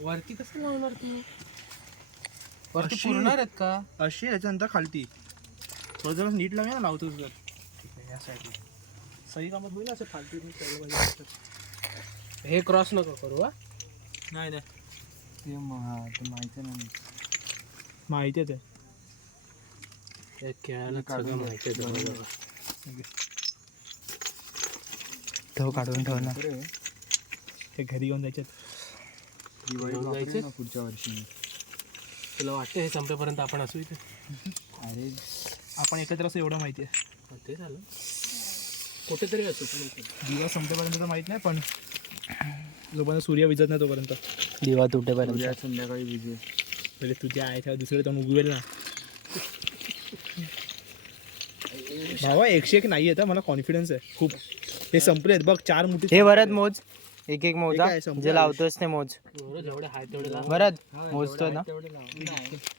वरती कसं लावणार तू? वरती पुरणार आहेत का? अशी याच्यानंतर खालती थोडं जरा नीट लावूया ना लावतोस जर. ठीक आहे या साईडला सही कामात होईल असं फालतू हे क्रॉस नको करू. नाही नाही ते माहिती नाही माहिती आहे हे खेळायला सगळं माहिती आहे तुम्हाला. तो काढून ठेव ना. ते घरी घेऊन जायचे घेऊन जायचे? पुढच्या वर्षी. तुला वाटतं हे संपेपर्यंत आपण असू इथे? अरे आपण एकत्र असं एवढं माहिती आहे. ते झालं कुठेतरी असू. दिवस संपेपर्यंत तर माहित नाही पण जोपर्यंत सूर्य विजत नाही तोपर्यंत. दिवा तुटेपर्यंत संध्याकाळी विजय. पहिले तुझ्या आयच्या दुसरे तर उगवेल ना भावा. 101 नाही आहे मला कॉन्फिडन्स आहे खूप. हे संपलेत बघ 4 मुठी. हे वरद मोज एक एक मोजा काय संपलं जे लावतोस ते मोज. जेवढे आहे तेवढे लाव. वरद मोजतोय ना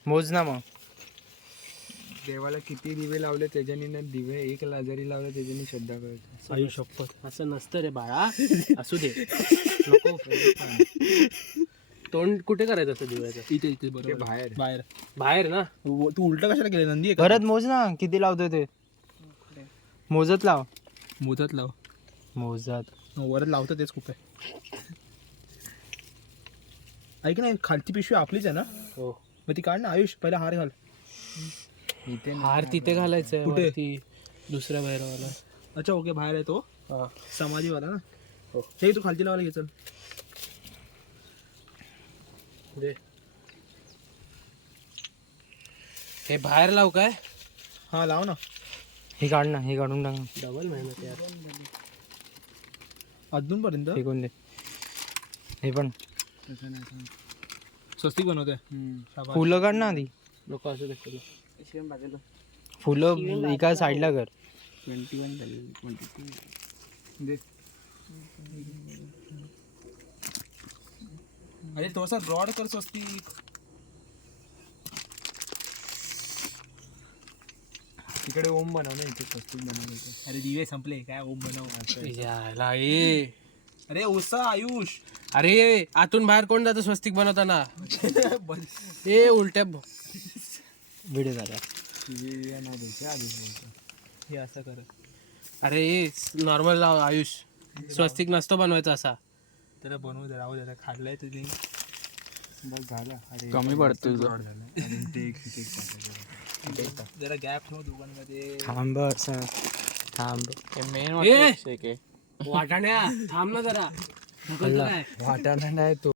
मोज ना मग. देवाला किती दिवे लावले त्याच्यानी ना दिवे एक जरी लावले त्याच्यानी श्रद्धा करतो. आयु शपथ असं नसतं रे बाळा. असू दे नको. तोंड कुठे करायचं असं दिव्याचं? इथे इथे बरोबर बाहेर बाहेर. बाहेर ना. तू उलट कशाला गेले नंदी आहे का? वरद मोज ना किती लावतोय ते. मोजत लाव. मोजत लाव. मोजत वरच लावतं तेच खूप आहे. ऐक ना खालची पिशवी आपलीच आहे ना? हो. मग ती काढ ना आयुष. पहिला हार घाल. इथे हार तिथे घालायचंय कुठे? वरती दुसऱ्या बाहेरवाला. अच्छा ओके बाहेर आहे तो हा. समाधीवाला ना. हो. हे तू खालची लावायला घे चल. दे. हे बाहेर लाव काय? हा लाव ना. हे काढ ना. हे काढून टाक ना. डबल मेहनत यार. अजूनपर्यंत फेकून दे. हे पण स्वस्तिक बनवते. फुलं काढ ना आधी. नको असू दे तुला. फुलं एका साईडला कर. 21 झाले 22 दे. अरे थोडासा ब्रॉड कर स्वस्तिक. तिकडे ओम बनव ना इथे स्वस्तिक बनवायचं. अरे दिवे संपले काय ओम बनव. याला ए. अरे उसा आयुष. अरे आतून बाहेर कोण जातं स्वस्तिक बनवताना? ए उलट्या व्हिडिओ झाला. दिवे नाही द्यायचे आधीच बोलतो. हे असं कर. अरे नॉर्मल लाव आयुष. स्वस्तिक नसतो बनवायचा असा. त्याला बनवू दे राहू दे. खाल्लंय तुझे बस झालं. अरे कमी पडतो तुझं. अजून ते एक टाकायचं. जरा गॅप ठेव दोघांमध्ये. थांब असं थांब. ए वाटाण्या थांब ना जरा. वाटाणा नाही तो.